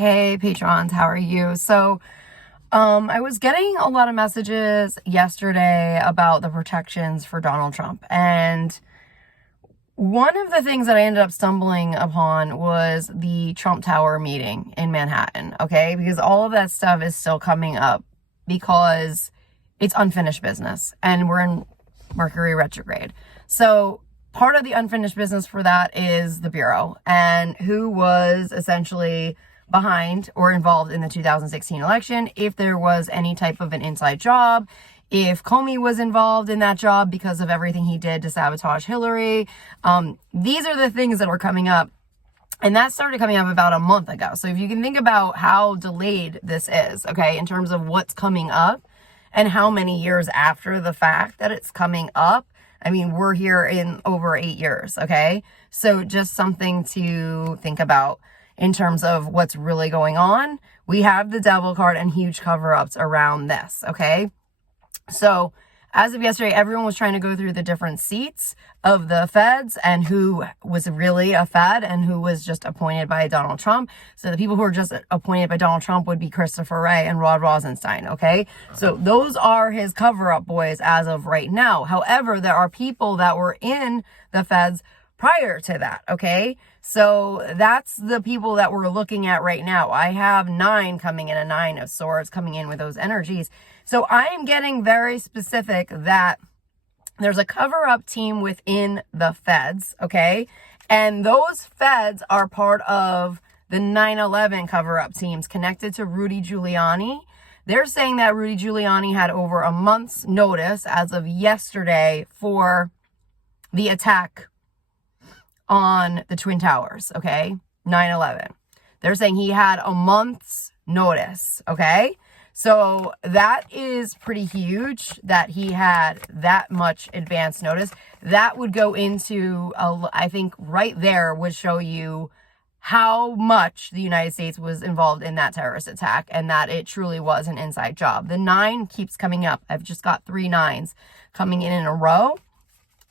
Hey patrons, how are you? I was getting a lot of messages yesterday about the protections for Donald Trump, and one of the things that I ended up stumbling upon was the Trump Tower meeting in Manhattan, okay? Because all of that stuff is still coming up because it's unfinished business and we're in Mercury retrograde. So part of the unfinished business for that is the Bureau and who was essentially behind or involved in the 2016 election, if there was any type of an inside job, if Comey was involved in that job because of everything he did to sabotage Hillary. These are the things that are coming up. And that started coming up about a month ago. So if you can think about how delayed this is, okay, in terms of what's coming up and how many years after the fact that it's coming up. I mean, we're here in over 8 years, okay? So just something to think about in terms of what's really going on. We have the devil card and huge cover-ups around this, okay? So as of yesterday, everyone was trying to go through the different seats of the feds and who was really a fed and who was just appointed by Donald Trump. So the people who were just appointed by Donald Trump would be Christopher Wray and Rod Rosenstein, okay? So those are his cover-up boys as of right now. However, there are people that were in the feds prior to that, okay? So that's the people that we're looking at right now. I have 9 coming in, a 9 of swords coming in with those energies. So I am getting very specific that there's a cover-up team within the feds, okay? And those feds are part of the 9/11 cover-up teams connected to Rudy Giuliani. They're saying that Rudy Giuliani had over a month's notice as of yesterday for the attack on the Twin Towers, okay? 9/11. They're saying he had a month's notice, okay? So that is pretty huge that he had that much advance notice. That would go into, I think right there would show you how much the United States was involved in that terrorist attack and that it truly was an inside job. The 9 keeps coming up. I've just got 3 9s coming in a row.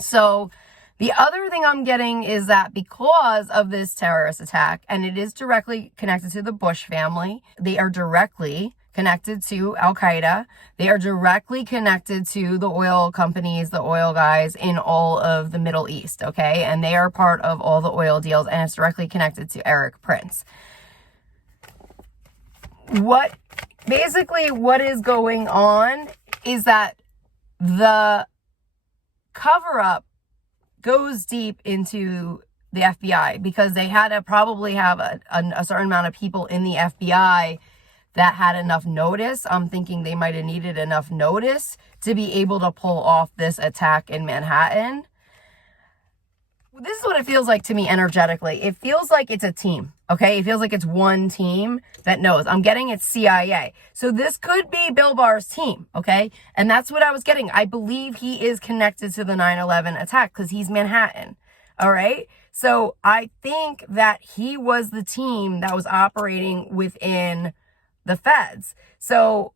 So the other thing I'm getting is that because of this terrorist attack, and it is directly connected to the Bush family, they are directly connected to Al-Qaeda. They are directly connected to the oil companies, the oil guys in all of the Middle East, okay? And they are part of all the oil deals, and it's directly connected to Eric Prince. What is going on is that the cover-up goes deep into the FBI because they had to probably have a certain amount of people in the FBI that had enough notice. I'm thinking they might have needed enough notice to be able to pull off this attack in Manhattan. This is what it feels like to me energetically. It feels like it's a team, okay? It feels like it's one team that knows. I'm getting it's CIA. So this could be Bill Barr's team, okay? And that's what I was getting. I believe he is connected to the 9/11 attack because he's Manhattan, all right? So I think that he was the team that was operating within the feds. So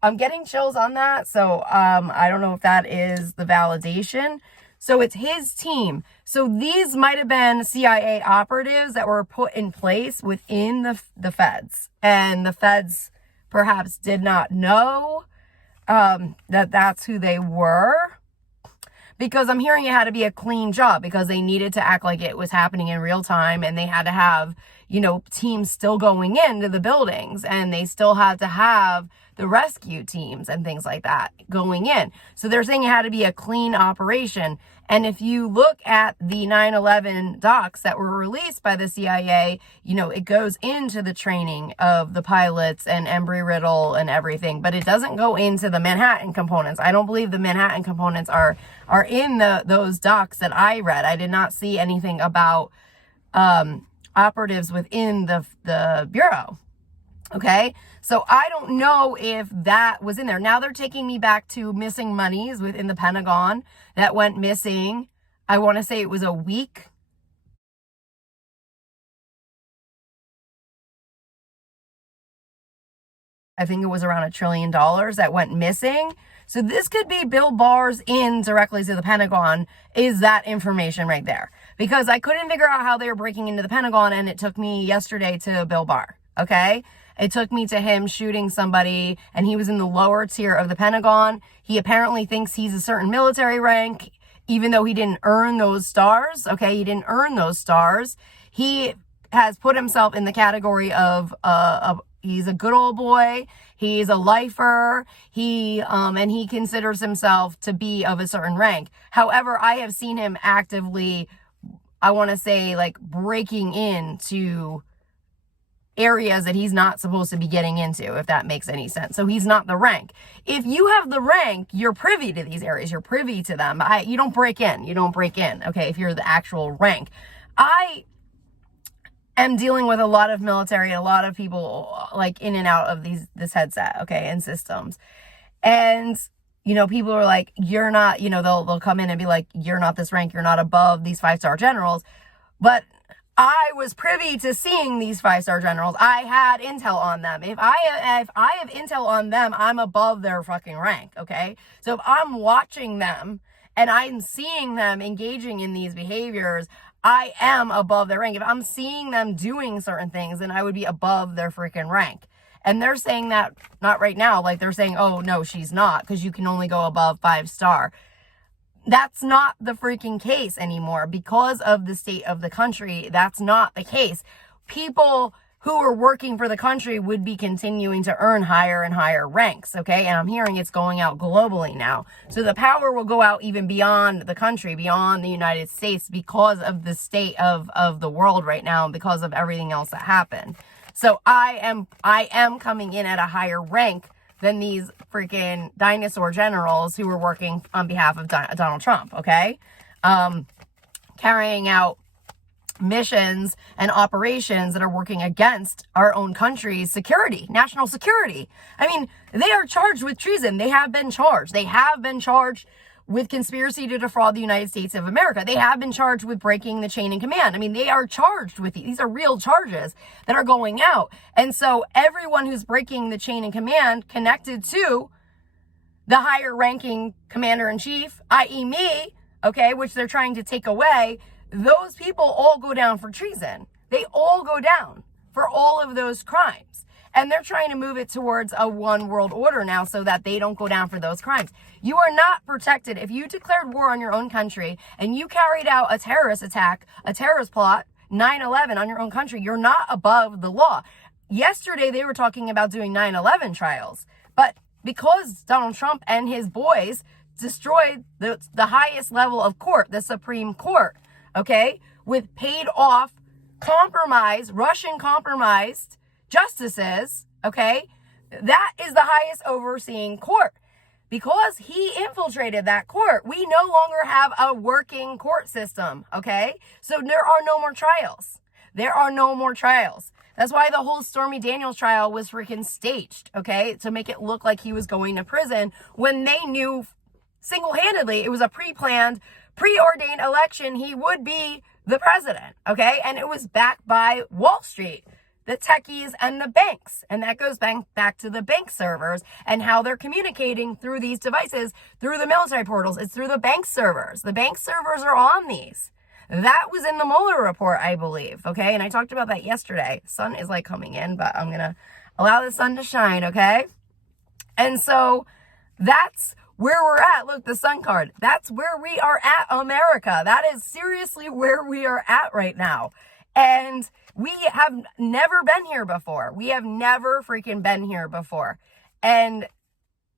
I'm getting chills on that. So I don't know if that is the validation. So it's his team. So these might have been CIA operatives that were put in place within the feds. And the feds perhaps did not know that that's who they were. Because I'm hearing it had to be a clean job because they needed to act like it was happening in real time. And they had to have, teams still going into the buildings. And they still had to have the rescue teams and things like that going in. So they're saying it had to be a clean operation. And if you look at the 9/11 docs that were released by the CIA, it goes into the training of the pilots and Embry-Riddle and everything, but it doesn't go into the Manhattan components. I don't believe the Manhattan components are in those docs that I read. I did not see anything about operatives within the Bureau. Okay, so I don't know if that was in there. Now they're taking me back to missing monies within the Pentagon that went missing. I want to say it was a week. I think it was around $1 trillion that went missing. So this could be Bill Barr's in directly to the Pentagon, is that information right there. Because I couldn't figure out how they were breaking into the Pentagon, and it took me yesterday to Bill Barr. okay? It took me to him shooting somebody, and he was in the lower tier of the Pentagon. He apparently thinks he's a certain military rank, even though he didn't earn those stars, okay? He didn't earn those stars. He has put himself in the category of he's a good old boy. He's a lifer. And he considers himself to be of a certain rank. However, I have seen him actively, I want to say, like, breaking into areas that he's not supposed to be getting into, if that makes any sense. So he's not the rank. If you have the rank, you're privy to these areas. You're privy to them. You don't break in. You don't break in, okay, if you're the actual rank. I am dealing with a lot of military, a lot of people, like, in and out of this headset, okay, and systems. And, you know, people are like, you're not, you know, they'll come in and be like, you're not this rank, you're not above these 5-star generals. But I was privy to seeing these 5-star generals. I had intel on them. If I have intel on them, I'm above their fucking rank, okay? So if I'm watching them and I'm seeing them engaging in these behaviors, I am above their rank. If I'm seeing them doing certain things, then I would be above their freaking rank. And they're saying that, not right now, like they're saying, oh, no, she's not, because you can only go above 5-star. That's not the freaking case anymore. Because of the state of the country, that's not the case. People who are working for the country would be continuing to earn higher and higher ranks, okay? And I'm hearing it's going out globally now. So the power will go out even beyond the country, beyond the United States, because of the state of the world right now, and because of everything else that happened. So I am coming in at a higher rank than these freaking dinosaur generals who were working on behalf of Donald Trump, okay? Carrying out missions and operations that are working against our own country's security, national security. I mean, they are charged with treason. They have been charged. They have been charged with conspiracy to defraud the United States of America. They have been charged with breaking the chain of command. I mean, they are charged with these. These are real charges that are going out. And so everyone who's breaking the chain of command connected to the higher ranking commander-in-chief, i.e. me, okay, which they're trying to take away, those people all go down for treason. They all go down for all of those crimes. And they're trying to move it towards a one world order now so that they don't go down for those crimes. You are not protected. If you declared war on your own country and you carried out a terrorist attack, a terrorist plot, 9/11 on your own country, you're not above the law. Yesterday, they were talking about doing 9/11 trials. But because Donald Trump and his boys destroyed the highest level of court, the Supreme Court, okay, with paid off, Russian compromised justices, okay, that is the highest overseeing court. Because he infiltrated that court, we no longer have a working court system, okay? So there are no more trials. There are no more trials. That's why the whole Stormy Daniels trial was freaking staged, okay, to make it look like he was going to prison when they knew single-handedly it was a pre-planned, preordained election. He would be the president, okay? And it was backed by Wall Street, the techies, and the banks. And that goes back to the bank servers and how they're communicating through these devices, through the military portals. It's through the bank servers. The bank servers are on these. That was in the Mueller report, I believe, okay? And I talked about that yesterday. Sun is like coming in, but I'm going to allow the sun to shine, okay? And so that's where we're at. Look, the sun card. That's where we are at, America. That is seriously where we are at right now. And we have never been here before. We have never freaking been here before. And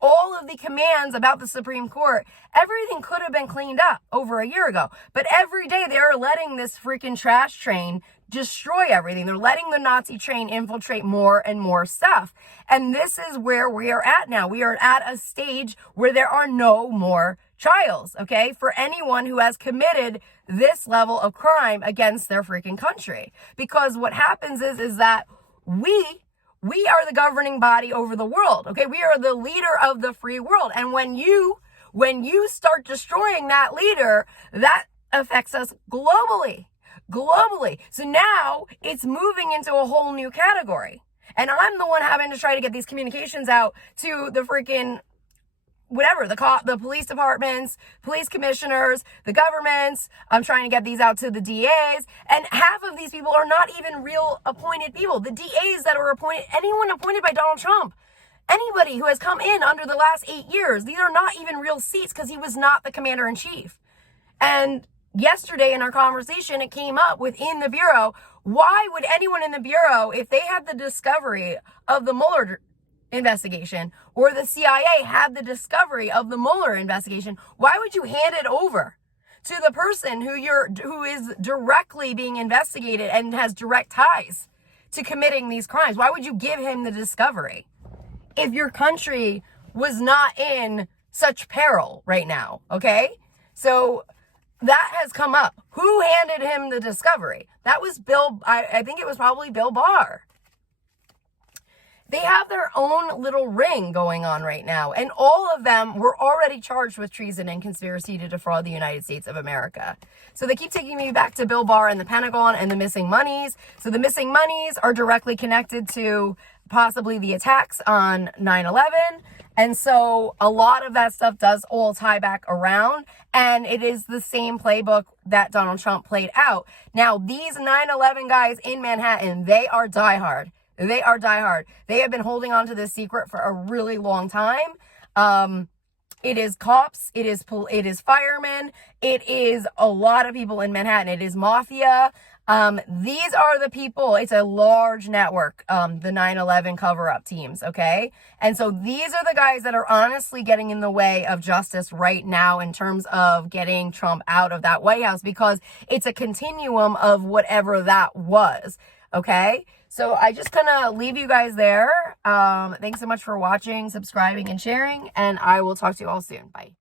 all of the commands about the Supreme Court, everything could have been cleaned up over a year ago. But every day they're letting this freaking trash train destroy everything. They're letting the Nazi train infiltrate more and more stuff. And this is where we are at now. We are at a stage where there are no more trials, okay, for anyone who has committed this level of crime against their freaking country. Because what happens is that we are the governing body over the world, okay? We are the leader of the free world. And when you start destroying that leader, that affects us globally. So now it's moving into a whole new category. And I'm the one having to try to get these communications out to the freaking whatever, the police departments, police commissioners, the governments. I'm trying to get these out to the DAs. And half of these people are not even real appointed people. The DAs that are appointed, anyone appointed by Donald Trump, anybody who has come in under the last 8 years, these are not even real seats because he was not the commander-in-chief. And yesterday in our conversation, it came up within the Bureau. Why would anyone in the Bureau, if they had the discovery of the Mueller investigation, or the CIA had the discovery of the Mueller investigation, why would you hand it over to the person who is directly being investigated and has direct ties to committing these crimes? Why would you give him the discovery if your country was not in such peril right now? Okay, so that has come up. Who handed him the discovery? That was I think it was probably Bill Barr. They have their own little ring going on right now. And all of them were already charged with treason and conspiracy to defraud the United States of America. So they keep taking me back to Bill Barr and the Pentagon and the missing monies. So the missing monies are directly connected to possibly the attacks on 9/11. And so a lot of that stuff does all tie back around. And it is the same playbook that Donald Trump played out. Now, these 9/11 guys in Manhattan, they are diehard. They are diehard. They have been holding on to this secret for a really long time. It is cops. It is firemen. It is a lot of people in Manhattan. It is mafia. These are the people. It's a large network, the 9/11 cover-up teams, okay? And so these are the guys that are honestly getting in the way of justice right now in terms of getting Trump out of that White House, because it's a continuum of whatever that was, okay? So I just gonna leave you guys there. Thanks so much for watching, subscribing, and sharing, and I will talk to you all soon. Bye.